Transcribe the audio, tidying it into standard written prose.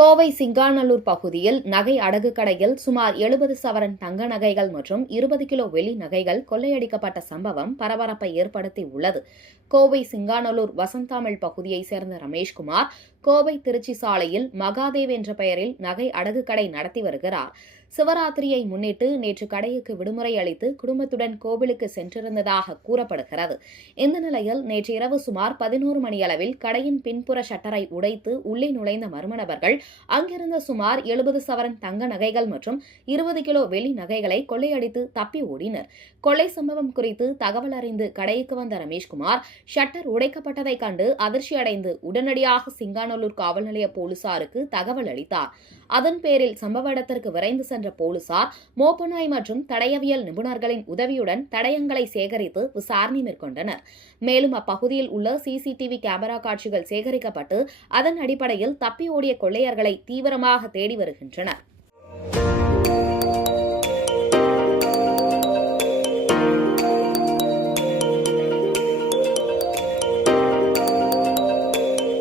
கோவை சிங்காநல்லூர் பகுதியில் நகை அடகு கடையில் சுமார் 70 சவரன் தங்க நகைகள் மற்றும் 20 கிலோ வெள்ளி நகைகள் கொள்ளையடிக்கப்பட்ட சம்பவம் பரபரப்பை ஏற்படுத்தி உள்ளது. கோவை சிங்காநல்லூர் வசந்தாமிழ் பகுதியைச் சேர்ந்த ரமேஷ்குமார் கோவை திருச்சி சாலையில் மகாதேவ் என்ற பெயரில் நகை அடகு கடை நடத்தி வருகிறார். சிவராத்திரியை முன்னிட்டு நேற்று கடைக்கு விடுமுறை அளித்து குடும்பத்துடன் கோவிலுக்கு சென்றிருந்ததாக கூறப்படுகிறது. இந்த நிலையில் நேற்று இரவு சுமார் 11 மணியளவில் கடையின் பின்புற ஷட்டரை உடைத்து உள்ளே நுழைந்த மர்ம நபர்கள் அங்கிருந்த சுமார் 70 சவரன் தங்க நகைகள் மற்றும் 20 கிலோ வெள்ளி நகைகளை கொள்ளையடித்து தப்பி ஓடினர். கொள்ளை சம்பவம் குறித்து தகவல் அறிந்து கடைக்கு வந்த ரமேஷ்குமார் ஷட்டர் உடைக்கப்பட்டதைக் கண்டு அதிர்ச்சியடைந்து உடனடியாக சிங்காநல்லூர் காவல் நிலைய போலீசாருக்கு தகவல் அளித்தார். அதன் பேரில் சம்பவ இடத்திற்கு விரைந்து சென்ற போலீசார் மோப்பநாய் மற்றும் தடயவியல் நிபுணர்களின் உதவியுடன் தடயங்களை சேகரித்து விசாரணை மேற்கொண்டனர். மேலும் அப்பகுதியில் உள்ள சிசிடிவி கேமரா காட்சிகள் சேகரிக்கப்பட்டு அதன் அடிப்படையில் தப்பி ஓடிய கொள்ளையர்களை தீவிரமாக தேடி வருகின்றனர்.